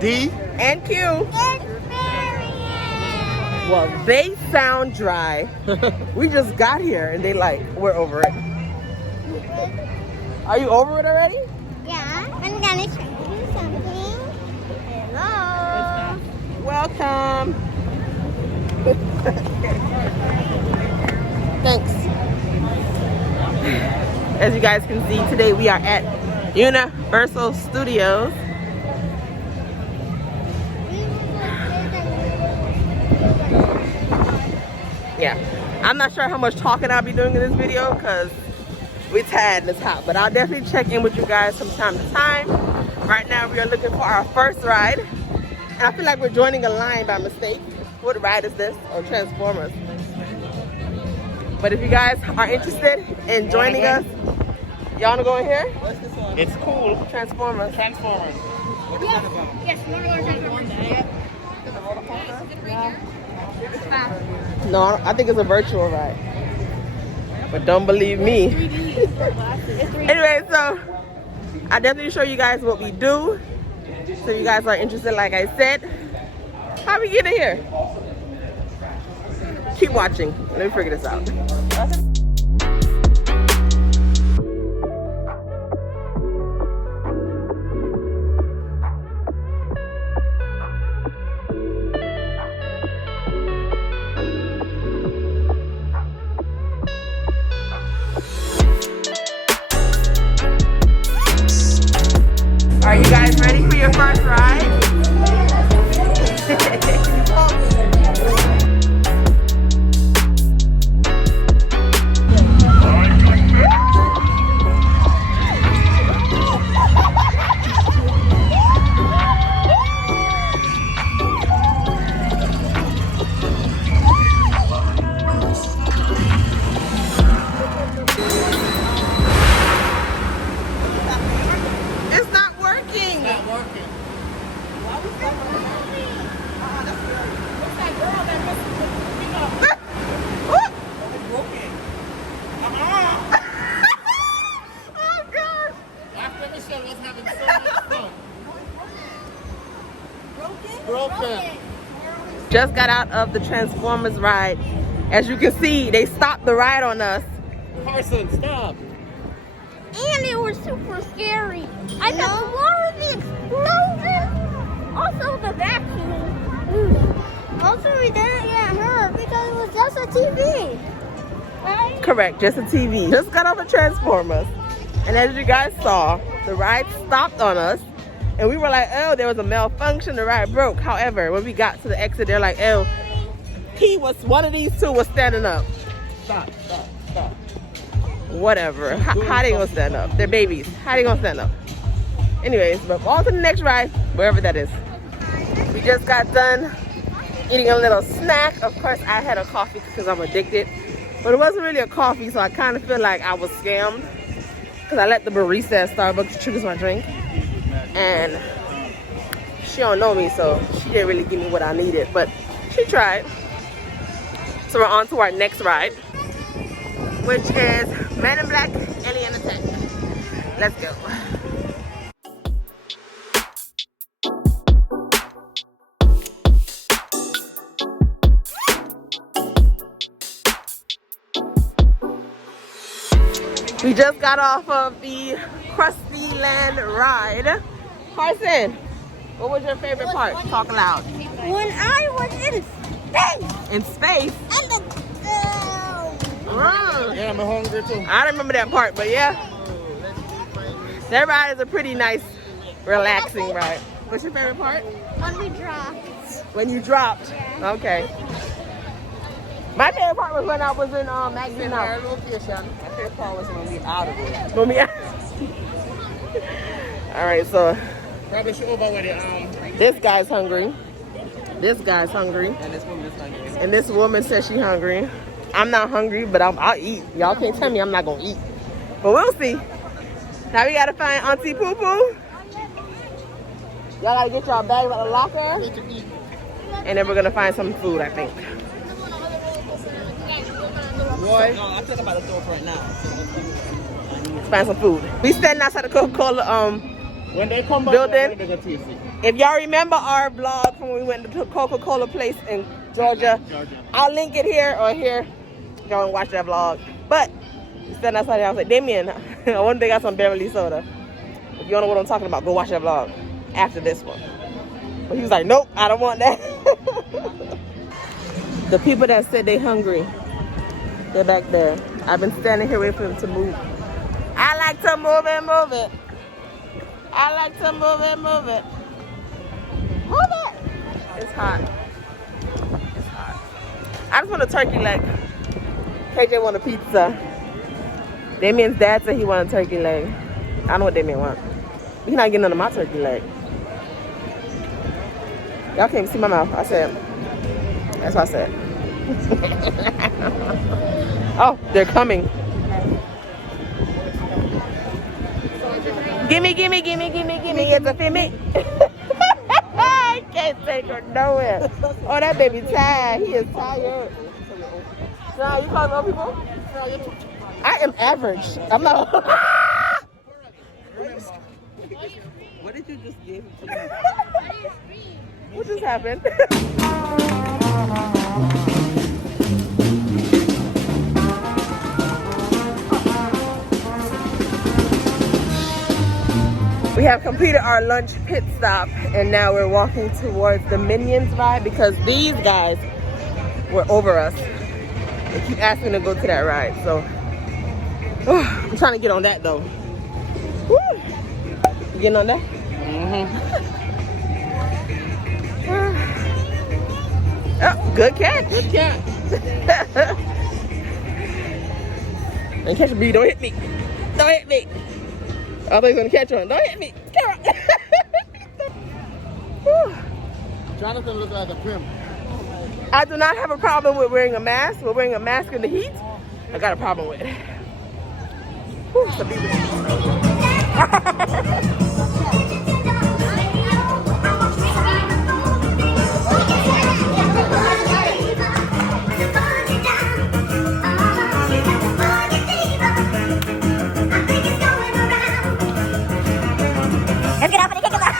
D and Q. Well, they sound dry. We just got here and they like, we're over it. Are you over it already? Yeah, I'm gonna show you something. Hello. Welcome. Thanks. As you guys can see, today we are at Universal Studios. Yeah, I'm not sure how much talking I'll be doing in this video because we're tired and it's hot, but I'll definitely check in with you guys from time to time. Right now we are looking for our first ride, and I feel like we're joining a line by mistake. What ride is this? Oh, Transformers. But if you guys are interested in joining us, y'all wanna go in here? It's cool. Transformers. Transformers. What is that about? Yes, we're going to No, I think it's a virtual ride. But don't believe me. Anyway, so I definitely show you guys what we do. So you guys are interested, like I said. How we get in here? Keep watching. Let me figure this out. Are you guys ready for your first ride? Just got out of the Transformers ride. As you can see, they stopped the ride on us. Carson, stop. And it was super scary. I thought the water, the explosion, also the vacuum. Also, we didn't get hurt because it was just a TV. Right? Correct, just a TV. Just got off of Transformers. And as you guys saw, the ride stopped on us. And we were like, oh, there was a malfunction, the ride broke. However, when we got to the exit, they're like, oh, one of these two was standing up. Stop. Whatever. How they gonna stand up? They're babies. How they gonna stand up? Anyways, but on to the next ride, wherever that is. We just got done eating a little snack. Of course, I had a coffee because I'm addicted. But it wasn't really a coffee, so I kind of feel like I was scammed. Because I let the barista at Starbucks choose my drink. And she don't know me, so she didn't really give me what I needed, but she tried. So we're on to our next ride, which is Men in Black Alien Attack. Let's go. We just got off of the Krusty Land ride. Carson, what was your favorite part? Talk loud. When I was in space. In space? And the... Yeah, I'm hungry too. I don't remember that part, but yeah. That ride is a pretty nice, relaxing ride. What's your favorite part? When we dropped. When you dropped? Yeah. Okay. My favorite part was when I was in Magazine House. Location. My favorite part was when we out of it. When we Alright, so Probably should over with it. this guy's hungry. This guy's hungry. And this woman is hungry. And this woman says she's hungry. I'm not hungry, but I'll eat. Y'all can't tell me I'm not gonna eat. But we'll see. Now we gotta find Auntie Poo Poo. Y'all gotta get y'all bags out of the locker. And then we're gonna find some food, I think. Boy. No, I'm thinking about the store right now. Let's find some food. We standing outside the Coca-Cola When they come back, building. they're gonna taste it. If y'all remember our vlog from when we went to the Coca-Cola place in Georgia, I'll link it here or here. Go and watch that vlog. But we standing outside the house like, Damion, I wonder if they got some Beverly soda. If you don't know what I'm talking about, go watch that vlog after this one. But he was like, nope, I don't want that. The people that said they hungry, they're back there. I've been standing here waiting for them to move. I like to move it, move it. I like to move it, move it. Move it. It's hot. It's hot. I just want a turkey leg. KJ want a pizza. Damien's dad said he wanted a turkey leg. I don't know what Damion wants. He's not getting none of my turkey leg. Y'all can't even see my mouth. I said, that's what I said. Oh, they're coming. Gimme, gimme, gimme, gimme, gimme. It's a gimme. I can't take her nowhere. Oh, that baby tired. He is tired. So, you call old people? I am average. I'm not. What did you just give him to me? What just happened? We have completed our lunch pit stop and now we're walking towards the Minions ride because these guys were over us. They keep asking to go to that ride, so I'm trying to get on that though. Woo. You getting on that? Oh, good catch. Good catch. And catch me, don't hit me. Don't hit me. I thought he was gonna catch one. Don't hit me. Come on. Jonathan looks like a pimp. I do not have a problem with wearing a mask. We're wearing a mask in the heat. I got a problem with it. Whew, so be Let's get up and kick him out.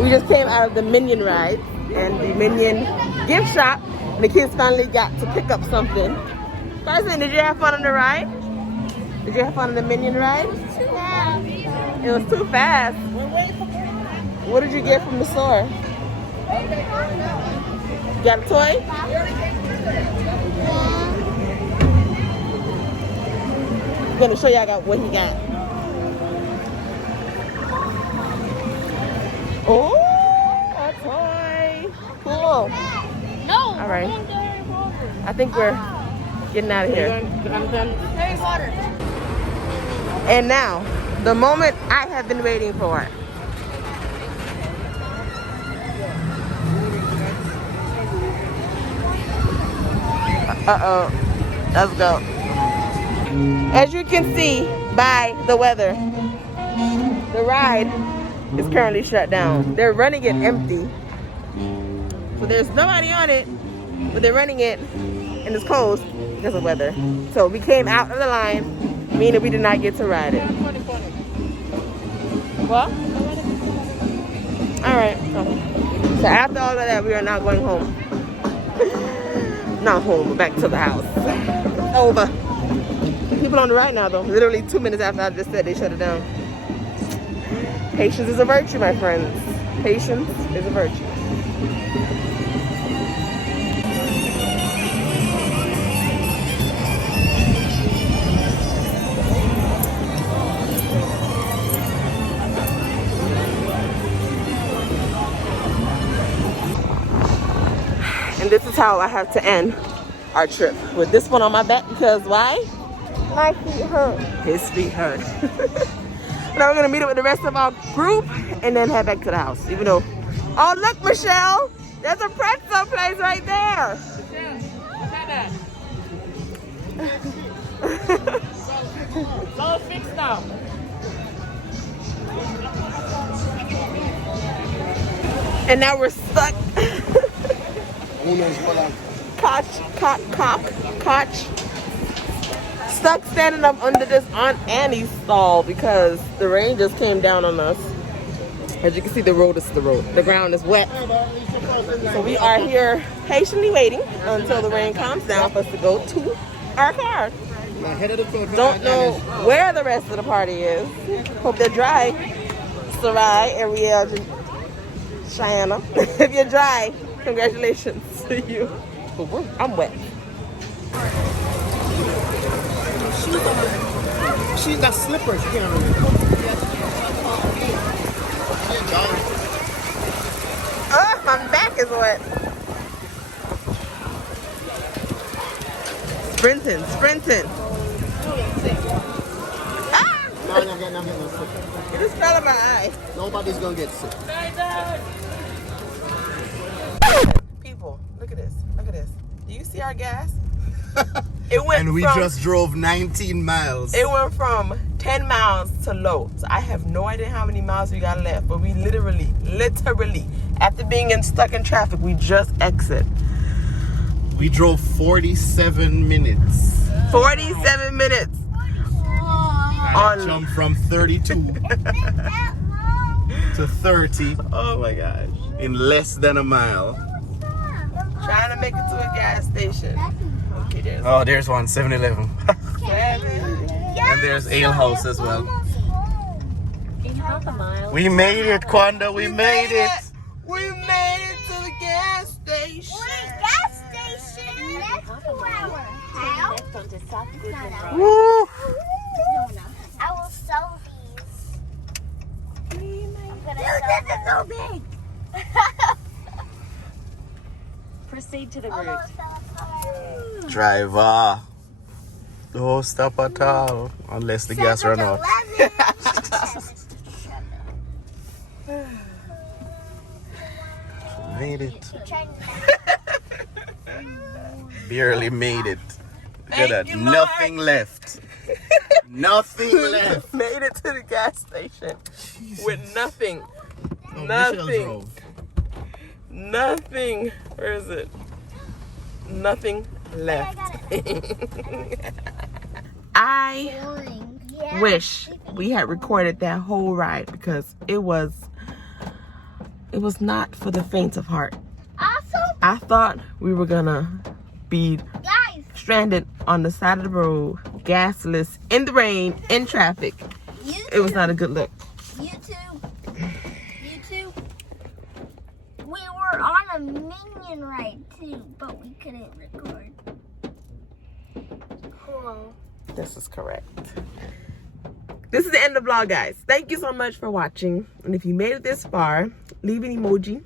We just came out of the Minion ride and the Minion gift shop, and the kids finally got to pick up something. Carson, did you have fun on the ride? Did you have fun on the Minion ride? It was too fast. What did you get from the store? You got a toy? I'm gonna show y'all what he got. Oh, a toy. Cool. No. All right. I think we're getting out of here. Harry Potter. And now, the moment I have been waiting for. Uh-oh. Let's go. As you can see by the weather, the ride is currently shut down. They're running it empty. So there's nobody on it, but they're running it and it's closed because of weather. So we came out of the line, meaning we did not get to ride it. What? Alright. So after all of that, we are now going home. Not home, but back to the house. Over. People on the ride now though. Literally 2 minutes after I just said they shut it down. Patience is a virtue, my friends. Patience is a virtue. how I have to end our trip. With this one on my back because why? My feet hurt. His feet hurt. Now we're gonna meet up with the rest of our group and then head back to the house. Even though, oh look, Michelle, there's a pretzel place right there. It's all fixed now. And now we're stuck. Koch. Stuck standing up under this Aunt Annie's stall because the rain just came down on us. As you can see, the road is the road. The ground is wet. So we are here patiently waiting until the rain calms down for us to go to our car. Don't know where the rest of the party is. Hope they're dry. Sarai, Ariel, Cheyenne. If you're dry, congratulations to you. But I'm wet. She's got slippers. She can't really. Oh, my back is wet. Sprinting. Ah! No, I'm not getting sick. It just fell in my eye. Nobody's gonna get sick. People, look at this. Do you see our gas? It went And we from, just drove 19 miles. It went from 10 miles to low. So I have no idea how many miles we got left, but we literally, after being stuck in traffic, we just exit. We drove 47 minutes. 47 minutes. I jumped from 32 to 30. Oh my gosh. In less than a mile. Trying to make it to a gas station. Okay, There's one, 7-Eleven. And there's Ale House as well. In half a mile. We made it, Quanda. We made it. We made it to the gas station. Gas station. Next to our house. Left onto South Goodman Road. Woo! I will sell these. This is so big. Proceed to the route. Driver. Don't stop at all. Unless the gas run out. Made it. Barely made it. Look at that. you, Nothing left. Nothing left. Made it to the gas station with nothing. Oh, Nothing. Michelle drove. Nothing. Where is it? Nothing left. I wish we had recorded that whole ride because it was not for the faint of heart. Also, I thought we were gonna be guys, stranded on the side of the road, gasless, in the rain, in traffic. It was not a good look. You two. We were on a minion ride too, but we couldn't record. Cool. This is correct. This is the end of the vlog, guys. Thank you so much for watching. And if you made it this far, leave an emoji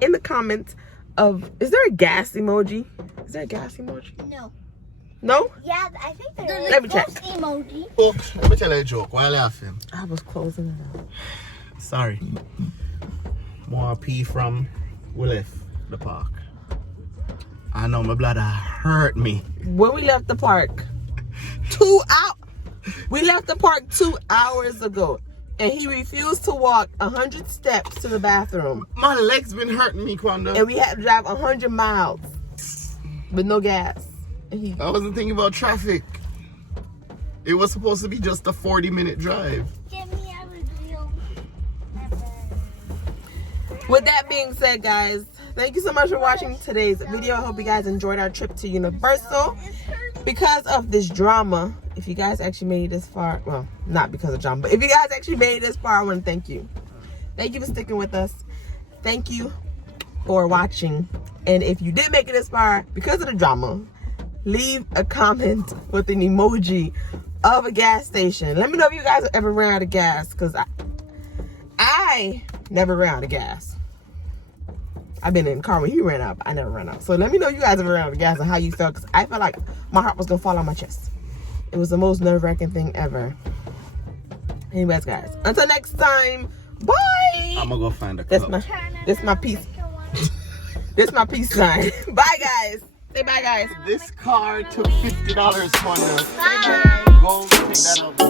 in the comments of, is there a gas emoji? Is there a gas emoji? No. No? Yeah, I think there's Let me check. emoji. Oh, let me tell you a joke. Why laughing? I was closing it out. Sorry. More pee from we left the park. I know my bladder hurt me. When we left the park, 2 hours. We left the park 2 hours ago. And he refused to walk 100 steps to the bathroom. My legs been hurting me, Quanda. And we had to drive 100 miles with no gas. And I wasn't thinking about traffic. It was supposed to be just a 40-minute drive. Give me a review. with that being said, guys, thank you so much for watching today's video. I hope you guys enjoyed our trip to Universal. Because of this drama, if you guys actually made it this far, well, not because of drama, but if you guys actually made it this far, I want to thank you. Thank you for sticking with us. Thank you for watching. And if you did make it this far because of the drama, leave a comment with an emoji of a gas station. Let me know if you guys ever ran out of gas, because I never ran out of gas. I've been in the car when he ran out, but I never ran out. So let me know you guys ever ran out of gas and how you felt, because I felt like my heart was gonna fall on my chest. It was the most nerve-wracking thing ever. Anyways, guys, until next time, bye. I'm gonna go find a club. This my peace. This my peace sign. Bye, guys. Say bye, guys. This car took $50 Quanda. Bye. Go take that up.